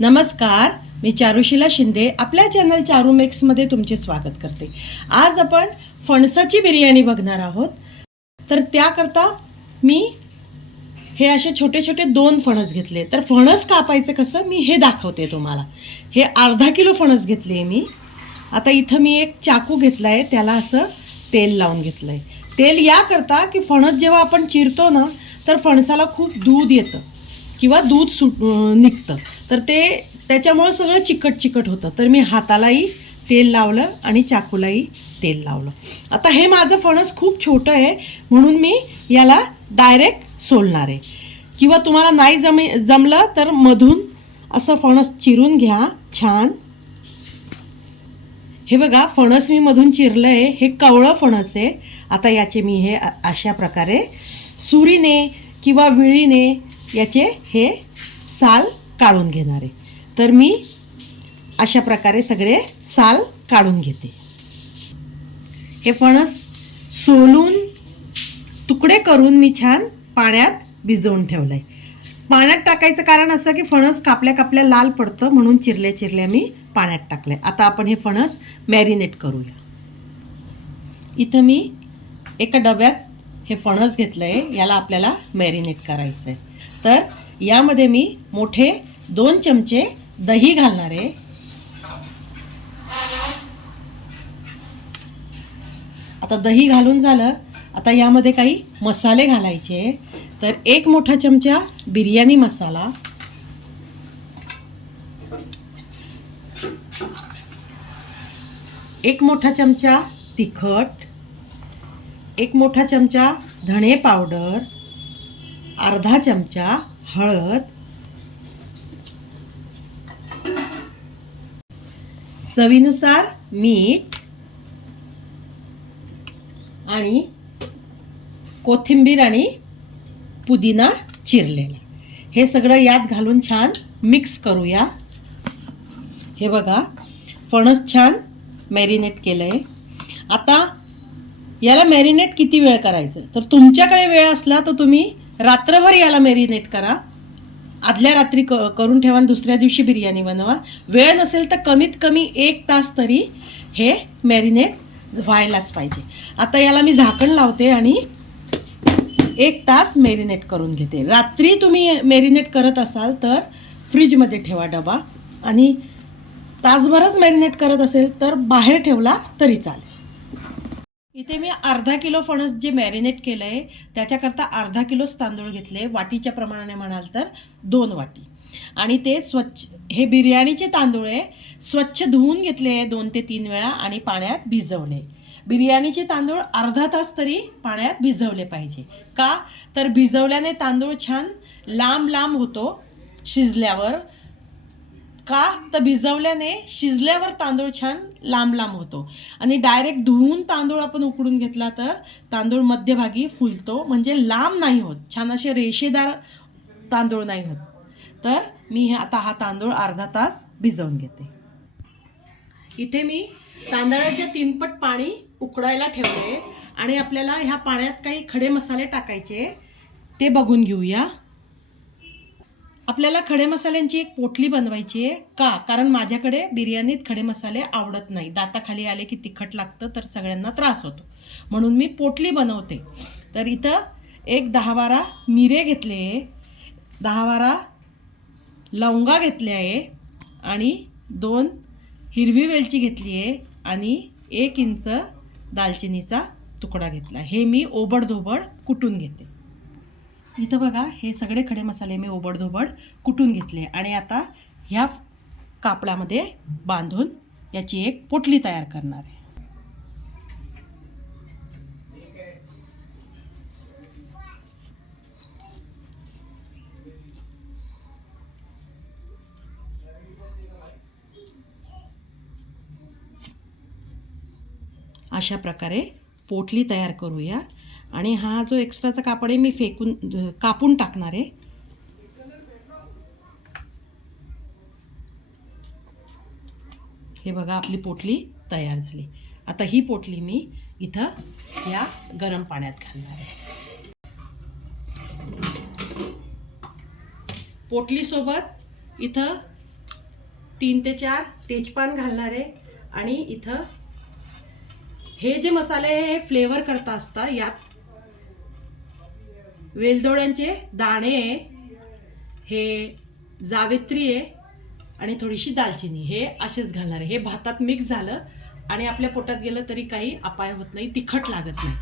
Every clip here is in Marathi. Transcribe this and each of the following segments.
नमस्कार. मी चारुशिला शिंदे. आपल्या चॅनल चारू मेक्समध्ये तुमचे स्वागत करते. आज आपण फणसाची बिर्याणी बघणार आहोत. तर त्याकरता मी हे असे छोटे छोटे दोन फणस घेतले. तर फणस कापायचं कसं मी हे दाखवते तुम्हाला. हे अर्धा किलो फणस घेतले मी. आता इथं मी एक चाकू घेतला आहे त्याला असं तेल लावून घेतलं आहे तेल याकरता की फणस जेव्हा आपण चिरतो ना तर फणसाला खूप दूध येतं किंवा दूध सुट निघतं. तर ते त्याच्यामुळं सगळं चिकट चिकट होतं. तर मी हातालाही तेल लावलं आणि चाकूलाही तेल लावलं. आता हे माझं फणस खूप छोटं आहे म्हणून मी याला डायरेक्ट सोलणार आहे. किंवा तुम्हाला नाही जमे जमलं तर मधून असं फणस चिरून घ्या छान. हे बघा फणस मी मधून चिरलं आहे हे कवळं फणस आहे. आता याचे मी हे अशा प्रकारे सुरीने किंवा विळीने याचे हे साल काढून घेणार आहे. तर मी अशा प्रकारे सगळे साल काढून घेते. हे फणस सोलून तुकडे करून मी छान पाण्यात भिजवून ठेवलं आहे पाण्यात टाकायचं कारण असं की फणस कापल्या कापल्या लाल पडतं म्हणून चिरल्या चिरल्या मी पाण्यात टाकले आता आपण हे फणस मॅरिनेट करूया. इथं मी एका डब्यात हे फणस घेतलं आहे याला आपल्याला मॅरिनेट करायचं आहे तर यामध्ये मी मोठे दोन चमचे दही घालणार आहे. आता दही घालून झालं आता यामध्ये काही मसाले घालायचे तर एक मोठा चमचा बिर्याणी मसाला. एक मोठा चमचा तिखट. एक मोठा चमचा धणे पावडर अर्धा चमचा हळद चवीनुसार मीठ आणि कोथिंबीर आणि पुदिना चिरलेला. हे सगळं यात घालून छान मिक्स करूया. हे बघा फणस छान मॅरिनेट केलं आहे आता याला मॅरिनेट किती वेळ करायचं? तर तुमच्याकडे वेळ असला तर तुम्ही रात्रभर याला मॅरिनेट करा. आदल्या रात्री क करून ठेवा आणि दुसऱ्या दिवशी बिर्याणी बनवा. वेळ नसेल तर कमीत कमी एक तास तरी हे मॅरिनेट व्हायलाच पाहिजे. आता याला मी झाकण लावते आणि एक तास मॅरिनेट करून घेते. रात्री तुम्ही मॅरिनेट करत असाल तर फ्रीजमध्ये ठेवा डबा. आणि तासभरच मॅरिनेट करत असेल तर बाहेर ठेवला तरी चालेल. इथे मी अर्धा किलो फणस जे मॅरिनेट केलं आहे त्याच्याकरता अर्धा किलोच तांदूळ घेतले. वाटीच्या प्रमाणाने म्हणाल तर दोन वाटी. आणि ते स्वच्छ हे बिर्याणीचे तांदूळ आहे. स्वच्छ धुवून घेतले दोन ते तीन वेळा आणि पाण्यात भिजवले. बिर्याणीचे तांदूळ अर्धा तास तरी पाण्यात भिजवले पाहिजे. का? तर भिजवल्याने तांदूळ छान लांब लांब होतो शिजल्यावर. का? तर भिजवल्याने शिजल्यावर तांदूळ छान लांब लांब होतो. आणि डायरेक्ट धुवून तांदूळ आपण उकडून घेतला तर तांदूळ मध्यभागी फुलतो. म्हणजे लांब नाही होत. छान असे रेषेदार तांदूळ नाही होत. तर मी हे आता हा तांदूळ अर्धा तास भिजवून घेते. इथे मी तांदळाचे तीनपट पाणी उकडायला ठेवले. आणि आपल्याला ह्या पाण्यात काही खडे मसाले टाकायचे. ते बघून घेऊया. आपल्याला खडे मसाल्यांची एक पोटली बनवायची आहे. का? कारण माझ्याकडे बिर्याणीत खडे मसाले आवडत नाही. दाताखाली आले की तिखट लागतं तर सगळ्यांना त्रास होतो. म्हणून मी पोटली बनवते. तर इथं एक दहा बारा मिरे घेतले दहा बारा लवंगा घेतले आहे. आणि दोन हिरवी वेलची घेतली आहे. आणि एक इंच दालचिनीचा तुकडा घेतला हे मी ओबडधोबड कुटून घेते. इथं बघा हे सगळे खडे मसाले मी ओबडधोबड कुटून घेतले आणि आता ह्या कापडामध्ये बांधून याची एक पोटली तयार करणार आहे. अशा प्रकारे पोटली तयार करूया. आणि हा जो एक्स्ट्राचा कापड आहे मी फेकून कापून टाकणार आहे. हे बघा आपली पोटली तयार झाली. आता ही पोटली मी इथं या गरम पाण्यात घालणार आहे. पोटलीसोबत इथं तीन ते चार तेजपान घालणार आहे आणि इथं हे जे मसाले हे फ्लेवर करता असता यात वेलदोड्यांचे दाणे आहे हे जावेत्री आहे आणि थोडीशी दालचिनी. हे असेच घालणार आहे. हे भातात मिक्स झालं आणि आपल्या पोटात गेलं तरी काही अपाय होत नाही तिखट लागत नाही.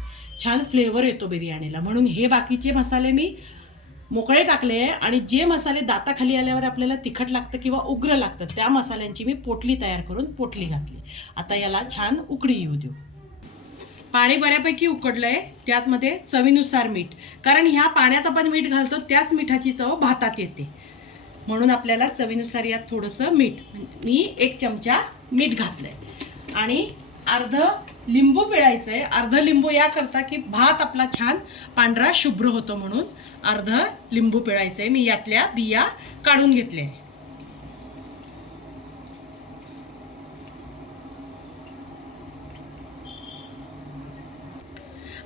छान फ्लेवर येतो बिर्याणीला. म्हणून हे बाकीचे मसाले मी मोकळे टाकले आणि जे मसाले दाताखाली आल्यावर आपल्याला तिखट लागतं किंवा उग्र लागतं त्या मसाल्यांची मी पोटली तयार करून पोटली घातली. आता याला छान उकडी येऊ देऊ. पाणी बऱ्यापैकी उकडलं आहे त्यातमध्ये चवीनुसार मीठ. कारण ह्या पाण्यात आपण मीठ घालतो त्याच मिठाची चव भातात येते. म्हणून आपल्याला चवीनुसार यात थोडंसं मीठ मी एक चमचा मीठ घातलं आहे आणि अर्ध लिंबू पिळायचं आहे अर्ध लिंबू याकरता की भात आपला छान पांढरा शुभ्र होतो म्हणून अर्ध लिंबू पिळायचं आहे मी यातल्या बिया काढून घेतल्या. आहे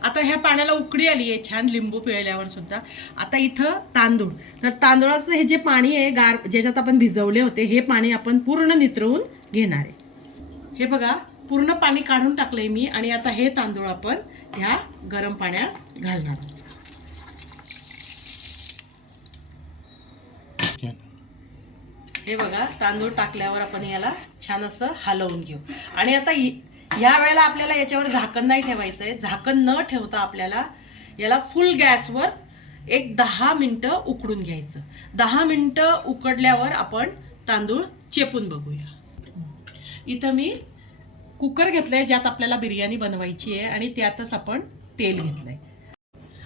आता ह्या पाण्याला उकडी आली आहे छान लिंबू पिळल्यावर सुद्धा. आता इथं तांदूळ. तर तांदूळाचं हे जे पाणी आहे गार ज्याच्यात आपण भिजवले होते हे पाणी आपण पूर्ण नितरवून घेणार आहे. हे बघा पूर्ण पाणी काढून टाकलंय मी आणि आता हे तांदूळ आपण ह्या गरम पाण्यात घालणार आहोत. हे बघा तांदूळ टाकल्यावर आपण याला छान असं हलवून घेऊ. आणि आता ह्या वेळेला आपल्याला याच्यावर झाकण नाही ठेवायचं आहे झाकण न ठेवता आपल्याला याला फुल गॅसवर एक दहा मिनटं उकडून घ्यायचं. दहा मिनटं उकडल्यावर आपण तांदूळ चेपून बघूया. इथं मी कुकर घेतलं आहे ज्यात आपल्याला बिर्याणी बनवायची आहे आणि त्यातच आपण तेल घेतलं आहे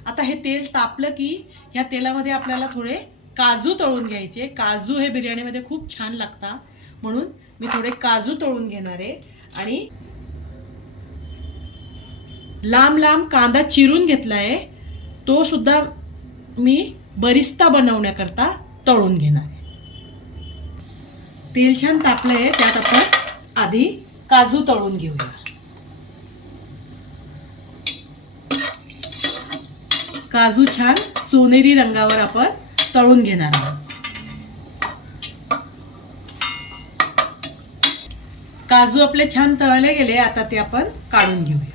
आता हे तेल तापलं की ह्या तेलामध्ये आपल्याला थोडे काजू तळून घ्यायचे. काजू हे बिर्याणीमध्ये खूप छान लागतात म्हणून मी थोडे काजू तळून घेणार आहे आणि लांब लांब कांदा चिरून घेतला आहे तो सुद्धा मी बरिस्ता बनवण्याकरता तळून घेणार आहे. तेल छान तापलं आहे त्यात आपण आधी काजू तळून घेऊया. काजू छान सोनेरी रंगावर आपण तळून घेणार आहोत. काजू आपले छान तळले गेले आता ते आपण काढून घेऊया.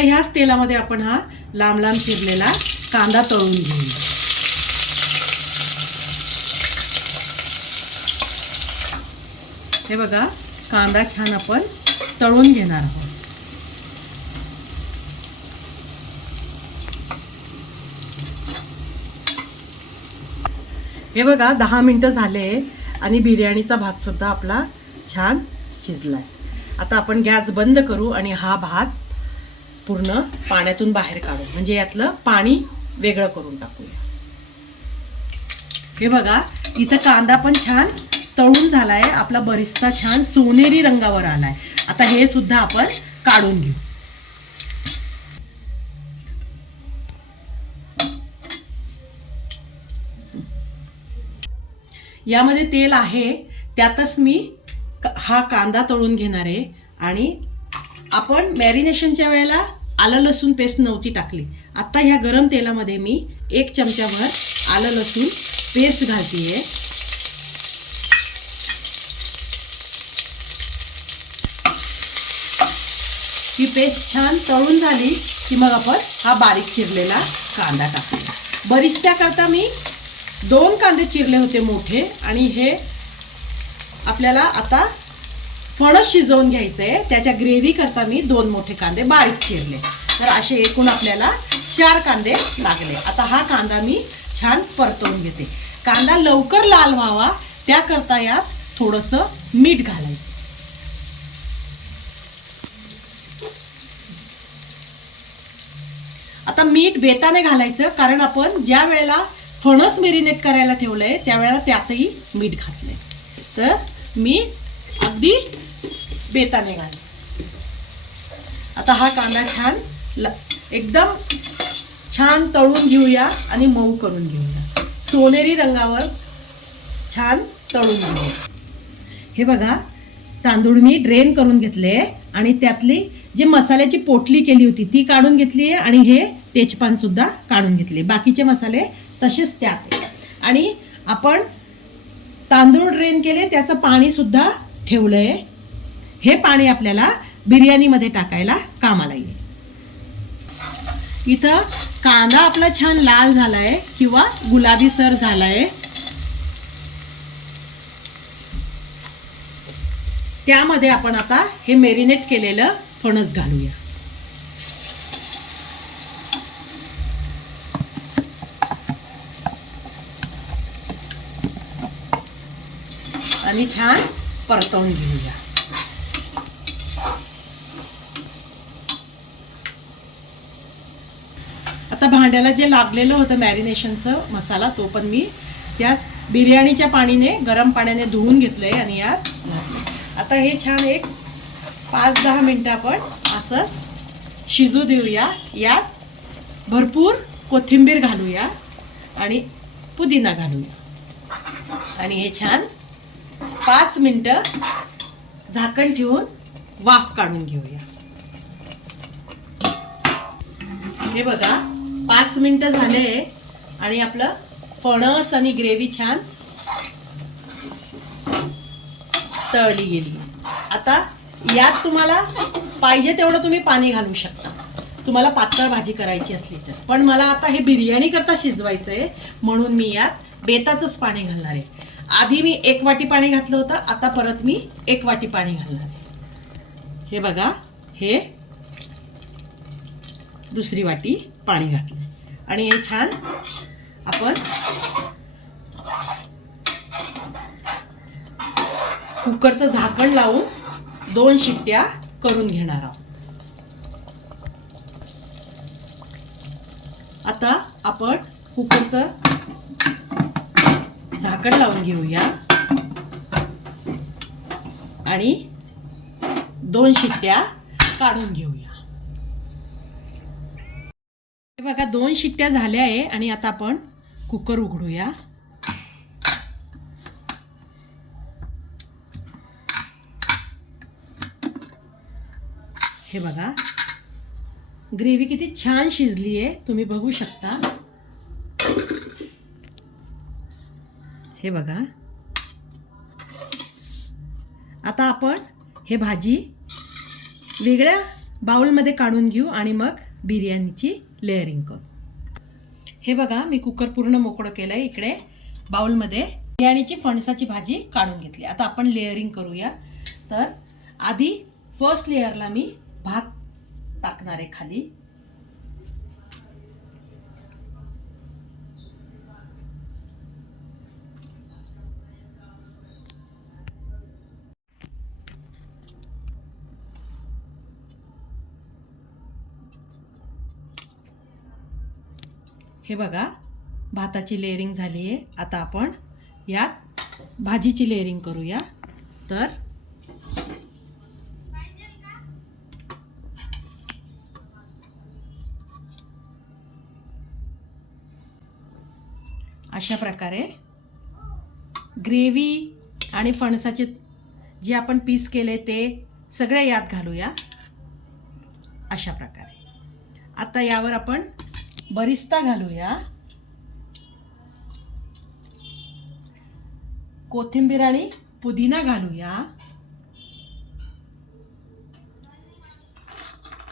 आता ह्याच तेलामध्ये आपण हा लांब लांब चिरलेला कांदा तळून घेऊ. हे बघा कांदा छान आपण तळून घेणार आहोत. हे बघा दहा मिनटं झाले आणि बिर्याणीचा भात सुद्धा आपला छान शिजलाय. आता आपण गॅस बंद करू आणि हा भात पूर्ण पाण्यातून बाहेर काढू म्हणजे यातलं पाणी वेगळं करून टाकूया. हे बघा इथं कांदा पण छान तळून झालाय आपला बरिस्ता छान सोनेरी रंगावर आलाय. आता हे सुद्धा आपण काढून घेऊ. यामध्ये तेल आहे त्यातच मी हा कांदा तळून घेणार आहे आणि आपण मॅरिनेशनच्या वेळेला आलं लसूण पेस्ट नव्हती टाकली. आता ह्या गरम तेलामध्ये मी एक चमचाभर आलं लसूण पेस्ट घालतीये. ही पेस्ट छान तळून झाली की मग आपण हा बारीक चिरलेला कांदा टाकूया. बरिस्त्याकरता मी दोन कांदे चिरले होते मोठे आणि हे आपल्याला आता फणस शिजवून घ्यायचं आहे त्याच्या ग्रेव्ही करता मी दोन मोठे कांदे बारीक चिरले. तर असे एकूण आपल्याला चार कांदे लागले. आता हा कांदा मी छान परतवून घेते. कांदा लवकर लाल व्हावा. त्याकरता यात थोडंसं मीठ घालायचं. आता मीठ बेताने घालायचं कारण आपण ज्या वेळेला फणस मेरिनेट करायला ठेवलंय त्यावेळेला त्यातही मीठ घातलंय. तर मी अगदी बेताने घाल. आता हा कांदा छान ल- एकदम छान तळून घेऊया आणि मऊ करून घेऊया. सोनेरी रंगावर छान तळून घेऊया. हे बघा तांदूळ मी ड्रेन करून घेतले आणि त्यातली जे मसाल्याची पोटली केली होती ती काढून घेतली आहे आणि हे तेजपानसुद्धा काढून घेतले. बाकीचे मसाले तसेच त्यात आहे. आणि आपण तांदूळ ड्रेन केले त्याचं पाणीसुद्धा ठेवलं ठेवलंय. हे पाणी आपल्याला बिर्याणीमध्ये टाकायला कामाला येईल. इथं कांदा आपला छान लाल झालाय किंवा गुलाबी सर झालाय. त्यामध्ये आपण आता हे मेरिनेट केलेलं फणस घालूया. आणि छान परतवून घेऊया. भांड्याला जे लागलेलं होतं मॅरिनेशनचं मसाला तो पण मी त्या बिर्याणीच्या पाणीने गरम पाण्याने धुवून घेतलंय आणि यात आता हे छान एक पाच दहा मिनटं आपण असंच शिजू देऊया. यात भरपूर कोथिंबीर घालूया आणि पुदिना घालूया. आणि हे छान पाच मिनटं झाकण ठेवून वाफ काढून घेऊया. हे बघा पाच मिनटं झाले आणि आपलं फणस आणि ग्रेव्ही छान तळली गेली. आता यात तुम्हाला पाहिजे तेवढं तुम्ही पाणी घालू शकता. तुम्हाला पातळ भाजी करायची असली तर. पण मला आता हे बिर्याणी करता शिजवायचं आहे म्हणून मी यात बेताचंच पाणी घालणार आहे. आधी मी एक वाटी पाणी घातलं होतं आता परत मी एक वाटी पाणी घालणार आहे. हे बघा हे दुसरी वाटी. पाणी घातलं. आणि हे छान आपण कुकरचं झाकण लावून दोन शिट्ट्या करून घेणार आहोत. आता आपण कुकरचं झाकण लावून घेऊया. आणि दोन शिट्ट्या काढून घेऊया. हे बघा दोन शिट्ट्या झाल्या आहे आणि आता आपण कुकर उघडूया. हे बघा ग्रेव्ही किती छान शिजली आहे तुम्ही बघू शकता. हे बघा आता आपण हे भाजी वेगळ्या बाउलमध्ये काढून घेऊ आणि मग बिर्याणीची लेअरिंग करू. हे बघा मी कुकर पूर्ण मोकळं केलं आहे इकडे. बाउलमध्ये बिर्याणीची फणसाची भाजी काढून घेतली. आता आपण लेअरिंग करूया. तर आधी फर्स्ट लेअरला मी भात टाकणार आहे खाली. हे बघा भाताची लेअरिंग झाली आहे. आता आपण यात भाजीची लेअरिंग करूया. तर अशा प्रकारे ग्रेव्ही आणि फणसाचे जे आपण पीस केले ते सगळे यात घालूया. अशा प्रकारे. आता यावर आपण बरिस्ता घालूया. कोथिंबीर आणि पुदिना घालूया.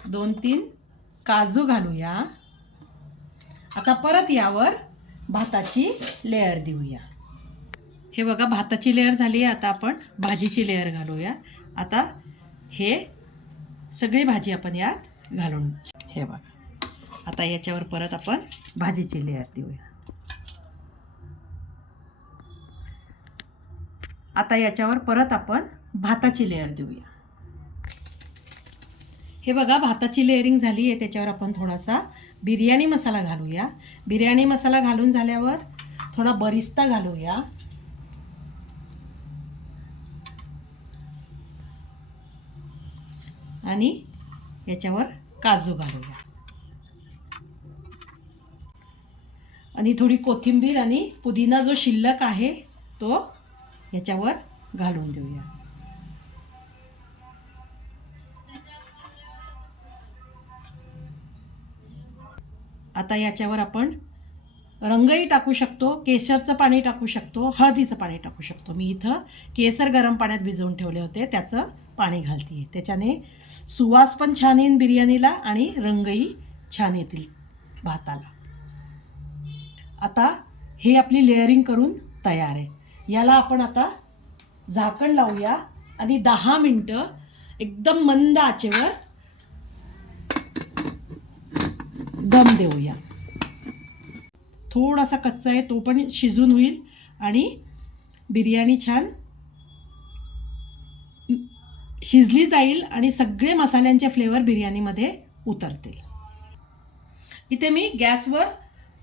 दोन तीन काजू घालूया. आता परत यावर भाताची लेअर देऊया. हे बघा भाताची लेअर झाली आहे. आता आपण भाजीची लेअर घालूया. आता हे सगळी भाजी आपण यात घालून हे बघा. आता याच्यावर परत आपण भाजीची लेअर देऊया. आता याच्यावर परत आपण भाताची लेअर देऊया. हे बघा भाताची लेअरिंग झाली आहे. त्याच्यावर आपण थोडासा बिर्याणी मसाला घालूया. बिर्याणी मसाला घालून झाल्यावर थोडा बरिस्ता घालूया. आणि याच्यावर काजू घालूया. आणि थोडी कोथिंबीर आणि पुदिना जो शिल्लक आहे तो याच्यावर घालून देऊया. आता याच्यावर आपण रंगही टाकू शकतो केसरचं पाणी टाकू शकतो हळदीचं पाणी टाकू शकतो. मी इथं केसर गरम पाण्यात भिजवून ठेवले होते त्याचं पाणी घालते त्याच्याने सुवास पण छान येईन बिर्याणीला आणि रंगही छान येतील भाताला. आता हे आपली लेअरिंग करून तयार आहे. याला आपण आता झाकण लावूया आणि दहा मिनटं एकदम मंद आचेवर दम देऊया. थोडासा कच्चा आहे तो पण शिजून होईल आणि बिर्याणी छान शिजली जाईल आणि सगळे मसाल्यांचे फ्लेवर बिर्याणीमध्ये उतरतील. इथे मी गॅसवर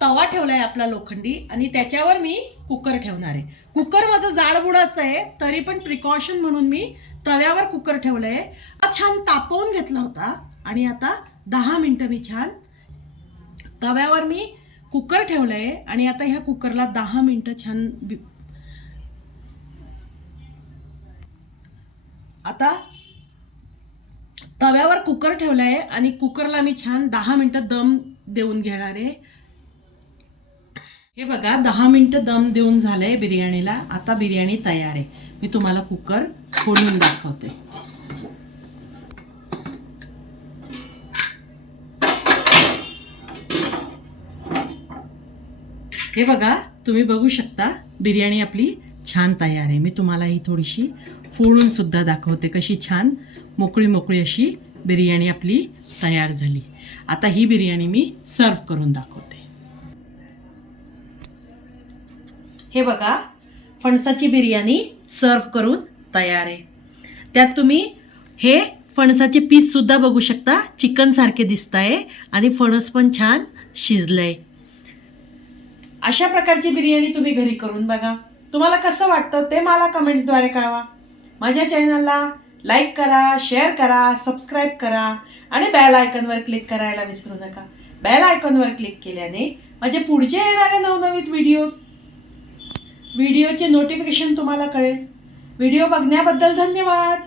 तवा ठेवला आहे आपला लोखंडी आणि त्याच्यावर मी कुकर ठेवणार आहे. कुकर माझं जाडबुडाचं आहे तरी पण प्रिकॉशन म्हणून मी तव्यावर कुकर ठेवलं आहे छान तापवून घेतला होता आणि आता दहा मिनटं मी छान तव्यावर मी कुकर ठेवलं आहे आणि आता ह्या कुकरला दहा मिनटं छान बि- आता तव्यावर कुकर ठेवलं आहे आणि कुकरला मी छान दहा मिनटं दम देऊन घेणार आहे. हे बघा दहा मिनटं दम देऊन झालंय बिर्याणीला. आता बिर्याणी तयार आहे. मी तुम्हाला कुकर खोलून दाखवते. हे बघा तुम्ही बघू शकता बिर्याणी आपली छान तयार आहे. मी तुम्हाला ही थोडीशी फोडून सुद्धा दाखवते कशी छान मोकळी मोकळी अशी बिर्याणी आपली तयार झाली. आता ही बिर्याणी मी सर्व करून दाखवते. हे बघा फणसाची बिर्याणी सर्व करून तयार आहे. त्यात तुम्ही हे फणसाचे पीससुद्धा बघू शकता. चिकनसारखे दिसत आहे आणि फणस पण छान शिजलं आहे अशा प्रकारची बिर्याणी तुम्ही घरी करून बघा. तुम्हाला कसं वाटतं ते मला कमेंट्सद्वारे कळवा. माझ्या चॅनलला लाईक करा शेअर करा सबस्क्राईब करा आणि बेल आयकॉनवर क्लिक करायला विसरू नका. बेल आयकॉनवर क्लिक केल्याने माझे पुढचे येणारे नवनवीन व्हिडिओ व्हिडिओचे नोटिफिकेशन तुम्हाला कळेल. व्हिडिओ बघण्याबद्दल धन्यवाद.